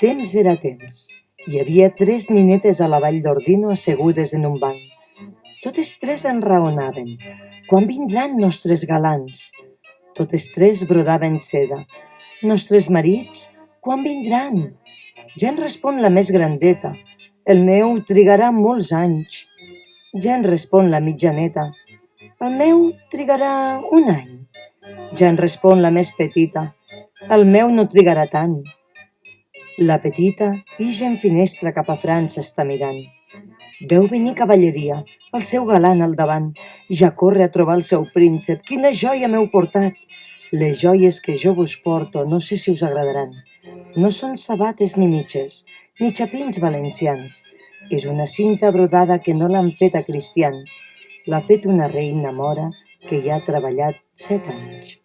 Temps era temps. Hi havia 3 ninetes a la vall d'Ordino assegudes en un banc. Totes 3 enraonaven. Quan vindran nostres galants? Totes 3 brodaven seda. Nostres marits, quan vindran? Ja en respon la més grandeta. El meu trigarà molts anys. Ja en respon la mitjaneta. El meu trigarà un any. Ja en respon la més petita. El meu no trigarà tant. La petita ix en finestra cap a França està mirant. Veu venir cavalleria, el seu galant al davant. Ja corre a trobar el seu príncep. Quina joia m'heu portat! Les joies que jo vos porto no sé si us agradaran. No són sabates ni mitges, ni xapins valencians. És una cinta brodada que no l'han fet a cristians. L'ha fet una reina mora que hi ha treballat 7 anys.